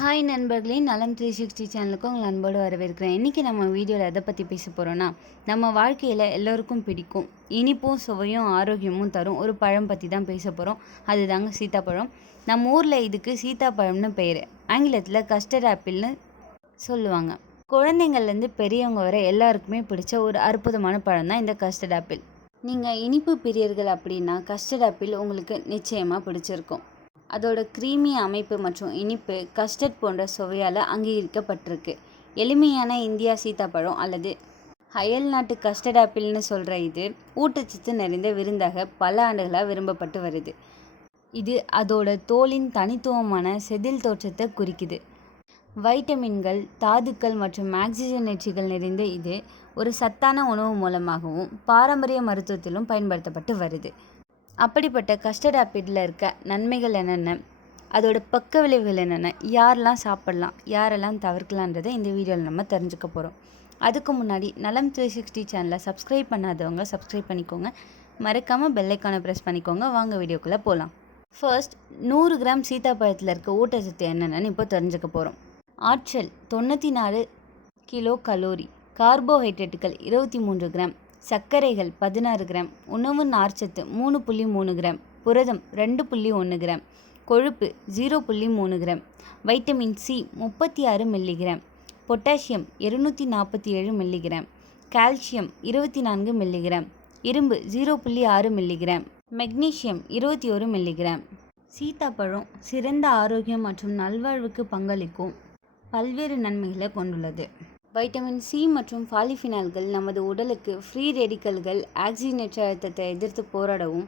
Hi நண்பர்களே. நலம் three sixty சேனலுக்கு உங்கள் அன்போடு வரவேற்கிறேன். இன்றைக்கி நம்ம வீடியோவில் எதை பற்றி பேச போகிறோன்னா நம்ம வாழ்க்கையில் எல்லோருக்கும் பிடிக்கும். இனிப்பும் சுவையும் ஆரோக்கியமும் தரும். ஒரு பழம் பற்றி தான் பேச போகிறோம் அதுதாங்க சீத்தாப்பழம். நம்ம ஊரில் இதுக்கு சீத்தாப்பழம்னு பெயர் ஆங்கிலத்தில் கஸ்டர்ட் ஆப்பிள்னு சொல்லுவாங்க. குழந்தைங்கள்லேருந்து பெரியவங்க வரை எல்லாருக்குமே பிடிச்ச ஒரு அற்புதமான பழம் தான் இந்த கஸ்டர்ட் ஆப்பிள் நீங்கள் இனிப்பு பிரியர்கள் அப்படின்னா கஸ்டர்ட் ஆப்பிள் உங்களுக்கு நிச்சயமாக பிடிச்சிருக்கும். அதோட க்ரீமி அமைப்பு மற்றும் இனிப்பு கஸ்டர்ட் போன்ற சுவையால் அங்கீகரிக்கப்பட்டிருக்கு. எளிமையான இந்தியா சீத்தாப்பழம் அல்லது அயல் நாட்டு கஸ்டர்ட் ஆப்பிள்னு சொல்கிற இது ஊட்டச்சத்து நிறைந்த விருந்தாக பல ஆண்டுகளாக விரும்பப்பட்டு வருது. இது அதோட தோலின் தனித்துவமான செதில் தோற்றத்தை குறிக்குது. வைட்டமின்கள் தாதுக்கள் மற்றும் ஆக்சிஜனேற்றிகள் நிறைந்த இது ஒரு சத்தான உணவு மூலமாகவும் பாரம்பரிய மருத்துவத்திலும் பயன்படுத்தப்பட்டு வருது. அப்படிப்பட்ட கஸ்டர்ட் ஆப்பிளில் இருக்க நன்மைகள் என்னென்ன? அதோட பக்க விளைவுகள் என்னென்ன? யாரெல்லாம் சாப்பிட்லாம்? யாரெல்லாம் தவிர்க்கலான்றதை இந்த வீடியோவில் நம்ம தெரிஞ்சுக்க போகிறோம் அதுக்கு முன்னாடி நலம் த்ரீ சிக்ஸ்டி சேனலை சப்ஸ்கிரைப் பண்ணாதவங்க சப்ஸ்கிரைப் பண்ணிக்கோங்க. மறக்காமல் பெல்லைக்கானை ப்ரெஸ் பண்ணிக்கோங்க. வாங்க வீடியோக்குள்ளே போகலாம் ஃபர்ஸ்ட் நூறு கிராம் சீத்தாப்பழத்தில் இருக்க ஊட்டச்சத்து என்னென்னு இப்போ தெரிஞ்சுக்க போகிறோம் ஆற்றல் தொண்ணூற்றி நாலு கிலோ கலோரி. கார்போஹைட்ரேட்டுகள் இருபத்தி மூன்று கிராம். சர்க்கரைகள் பதினாறு கிராம் உணவு நார்ச்சத்து மூணு புள்ளி மூணு கிராம் புரதம் ரெண்டு புள்ளி ஒன்று கிராம் கொழுப்பு ஜீரோ புள்ளி மூணு கிராம் வைட்டமின் சி முப்பத்தி ஆறு மில்லிகிராம் பொட்டாசியம் இருநூற்றி நாற்பத்தி ஏழு மில்லிகிராம் கால்சியம் இருபத்தி நான்கு மில்லிகிராம் இரும்பு ஜீரோ புள்ளி ஆறு மில்லிகிராம் மெக்னீசியம் இருபத்தி ஒரு மில்லிகிராம் சீத்தாப்பழம் சிறந்த ஆரோக்கியம் மற்றும் நல்வாழ்வுக்கு பங்களிக்கும் பல்வேறு நன்மைகளை கொண்டுள்ளது. வைட்டமின் சி மற்றும் பாலிஃபினால்கள் நமது உடலுக்கு ஃப்ரீ ரெடிக்கல்கள் ஆக்சிஜனேற்ற அழுத்தத்தை எதிர்த்து போராடவும்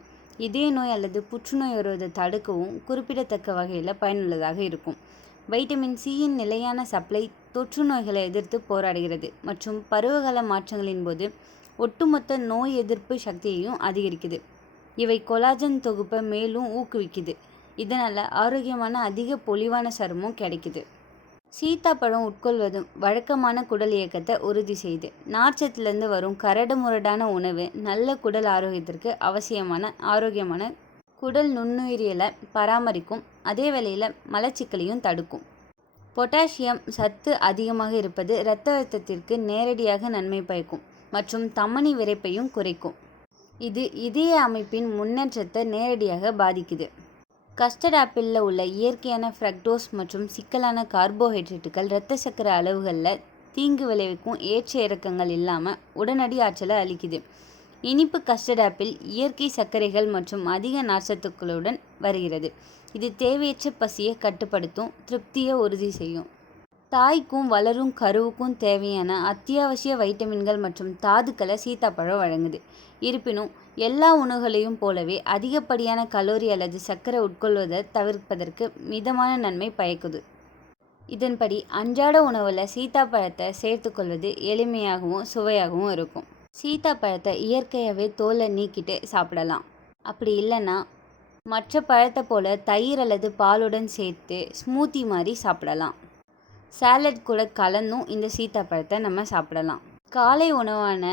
இதய நோய் அல்லது புற்றுநோய் வருவதை தடுக்கவும் குறிப்பிடத்தக்க வகையில் பயனுள்ளதாக இருக்கும். வைட்டமின் சியின் நிலையான சப்ளை தொற்று நோய்களை எதிர்த்து போராடுகிறது மற்றும் பருவகால மாற்றங்களின் போது ஒட்டுமொத்த நோய் எதிர்ப்பு சக்தியையும் அதிகரிக்குது. இவை கொலாஜன் தொகுப்பை மேலும் ஊக்குவிக்குது. இதனால் ஆரோக்கியமான அதிக பொலிவான சருமம் கிடைக்குது. சீத்தாப்பழம் உட்கொள்வதும் வழக்கமான குடல் இயக்கத்தை உறுதி செய்து நார்ச்சத்துலேருந்து வரும் கரடு முரடான உணவு நல்ல குடல் ஆரோக்கியத்திற்கு அவசியமான ஆரோக்கியமான குடல் நுண்ணுயிரியலை பராமரிக்கும் அதே வேளையில் மலச்சிக்கலையும் தடுக்கும். பொட்டாசியம் சத்து அதிகமாக இருப்பது இரத்த அழுத்தத்திற்கு நேரடியாக நன்மை பயக்கும் மற்றும் தமனி விரைப்பையும் குறைக்கும். இது இதய அமைப்பின் முன்னேற்றத்தை நேரடியாக பாதிக்குது. கஸ்டர்ட் ஆப்பிளில் உள்ள இயற்கையான ஃப்ரக்டோஸ் மற்றும் சிக்கலான கார்போஹைட்ரேட்டுகள் இரத்த சக்கரை அளவுகளில் தீங்கு விளைவிக்கும் ஏற்ற இறக்கங்கள் இல்லாமல் உடனடி ஆற்றலை அளிக்குது. இனிப்பு கஸ்டர்ட் ஆப்பிள் இயற்கை சர்க்கரைகள் மற்றும் அதிக நார்ச்சத்துக்களுடன் வருகிறது. இது தேவையற்ற பசியை கட்டுப்படுத்தும் திருப்தியை உறுதி செய்யும். தாய்க்கும் வளரும் கருவுக்கும் தேவையான அத்தியாவசிய வைட்டமின்கள் மற்றும் தாதுக்களை சீத்தாப்பழம் வழங்குது. இருப்பினும் எல்லா உணவுகளையும் போலவே அதிகப்படியான கலோரி அல்லது சர்க்கரை உட்கொள்வதை தவிர்ப்பதற்கு மிதமான நன்மை பயக்குது. இதன்படி அன்றாட உணவில் சீத்தாப்பழத்தை சேர்த்துக்கொள்வது எளிமையாகவும் சுவையாகவும் இருக்கும். சீத்தாப்பழத்தை இயற்கையாகவே தோலை நீக்கிட்டு சாப்பிடலாம். அப்படி இல்லைன்னா மற்ற பழத்தை போல் தயிர் அல்லது பாலுடன் சேர்த்து ஸ்மூத்தி மாதிரி சாப்பிடலாம். சாலட் கூட கலந்தும் இந்த சீத்தாப்பழத்தை நம்ம சாப்பிடலாம். காலை உணவான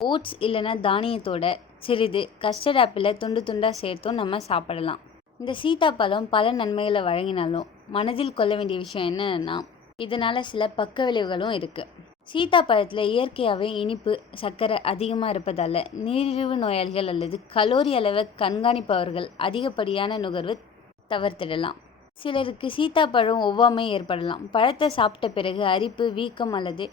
ஓட்ஸ் இல்லைன்னா தானியத்தோட சிறிது கஸ்டர்ட் ஆப்பிளை துண்டு துண்டாக சேர்த்தும் நம்ம சாப்பிடலாம். இந்த சீத்தாப்பழம் பல நன்மைகளை வழங்கினாலும் மனதில் கொள்ள வேண்டிய விஷயம் என்னென்னா இதனால் சில பக்க விளைவுகளும் இருக்குது சீத்தாப்பழத்தில் இயற்கையாகவே இனிப்பு சர்க்கரை அதிகமாக இருப்பதால் நீரிழிவு நோயாளிகள் அல்லது கலோரி அளவை கண்காணிப்பவர்கள் அதிகப்படியான நுகர்வு தவிர்த்திடலாம். சிலருக்கு சீத்தாப்பழம் ஒவ்வாமை ஏற்படலாம். பழத்தை சாப்பிட்ட பிறகு அரிப்பு வீக்கம் அல்லது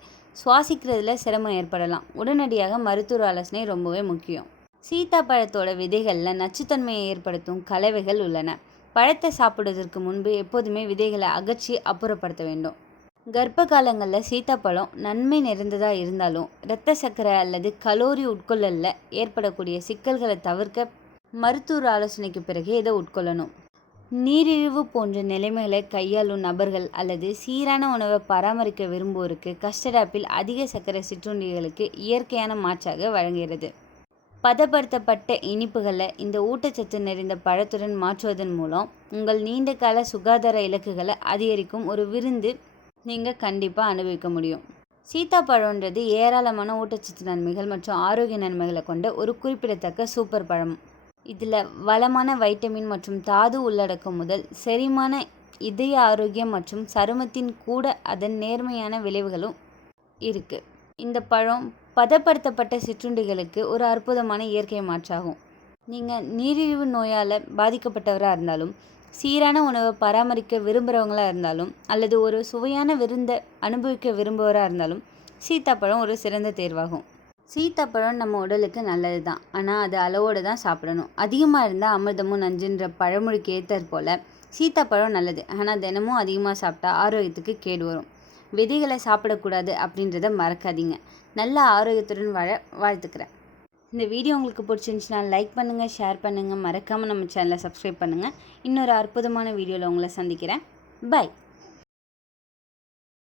சுவாசிக்கிறதுல சிரமம் ஏற்படலாம். உடனடியாக மருத்துவ ஆலோசனை ரொம்பவே முக்கியம். சீத்தாப்பழத்தோட விதைகளில் நச்சுத்தன்மையை ஏற்படுத்தும் கலவைகள் உள்ளன. பழத்தை சாப்பிடுவதற்கு முன்பு எப்போதுமே விதைகளை அகற்றி அப்புறப்படுத்த வேண்டும். கர்ப்ப காலங்களில் சீத்தாப்பழம் நன்மை நிறைந்ததாக இருந்தாலும் இரத்த சர்க்கரை அல்லது கலோரி உட்கொள்ளலில் ஏற்படக்கூடிய சிக்கல்களை தவிர்க்க மருத்துவ ஆலோசனைக்கு பிறகு இதை உட்கொள்ளணும். நீரிழிவு போன்ற நிலைமைகளை கையாளும் நபர்கள் அல்லது சீரான உணவை பராமரிக்க விரும்புவோருக்கு கஸ்டர்ட் ஆப்பிள் அதிக சர்க்கரை சிற்றுண்டிகளுக்கு இயற்கையான மாற்றாக வழங்குகிறது. பதப்படுத்தப்பட்ட இனிப்புகளை இந்த ஊட்டச்சத்து நிறைந்த பழத்துடன் மாற்றுவதன் மூலம் உங்கள் நீண்டகால சுகாதார இலக்குகளை அதிகரிக்கும் ஒரு விருந்து நீங்கள் கண்டிப்பாக அனுபவிக்க முடியும். சீத்தாப்பழன்றது ஏராளமான ஊட்டச்சத்து நன்மைகள் மற்றும் ஆரோக்கிய நன்மைகளை கொண்ட ஒரு குறிப்பிடத்தக்க சூப்பர் பழம். இதில் வளமான வைட்டமின் மற்றும் தாது உள்ளடக்கம் முதல் செரிமான இதய ஆரோக்கியம் மற்றும் சருமத்தின் கூட அதன் நேர்மையான விளைவுகளும் இருக்குது இந்த பழம் பதப்படுத்தப்பட்ட சிற்றுண்டிகளுக்கு ஒரு அற்புதமான இயற்கை மாற்றாகும். நீங்கள் நீரிழிவு நோயால் பாதிக்கப்பட்டவராக இருந்தாலும் சீரான உணவை பராமரிக்க விரும்புகிறவங்களாக இருந்தாலும் அல்லது ஒரு சுவையான விருந்தை அனுபவிக்க விரும்புவராக இருந்தாலும் சீத்தாப்பழம் ஒரு சிறந்த தேர்வாகும். சீத்தாப்பழம் நம்ம உடலுக்கு நல்லது தான். ஆனால் அது அளவோடு தான் சாப்பிடணும். அதிகமாக இருந்தால் அமிர்தமும் நஞ்சுன்ற பழமொழிக்கு ஏற்றாற் போல் சீத்தாப்பழம் நல்லது. ஆனால் தினமும் அதிகமாக சாப்பிட்டா ஆரோக்கியத்துக்கு கேடு வரும். விதைகளை சாப்பிடக்கூடாது அப்படின்றத மறக்காதீங்க. நல்ல ஆரோக்கியத்துடன் வாழ வாழ்த்துக்கிறேன். இந்த வீடியோ உங்களுக்கு பிடிச்சிருந்துச்சுன்னா லைக் பண்ணுங்கள் ஷேர் பண்ணுங்கள் மறக்காமல் நம்ம சேனலை சப்ஸ்கிரைப் பண்ணுங்கள் இன்னொரு அற்புதமான வீடியோவில் உங்களை சந்திக்கிறேன். பை.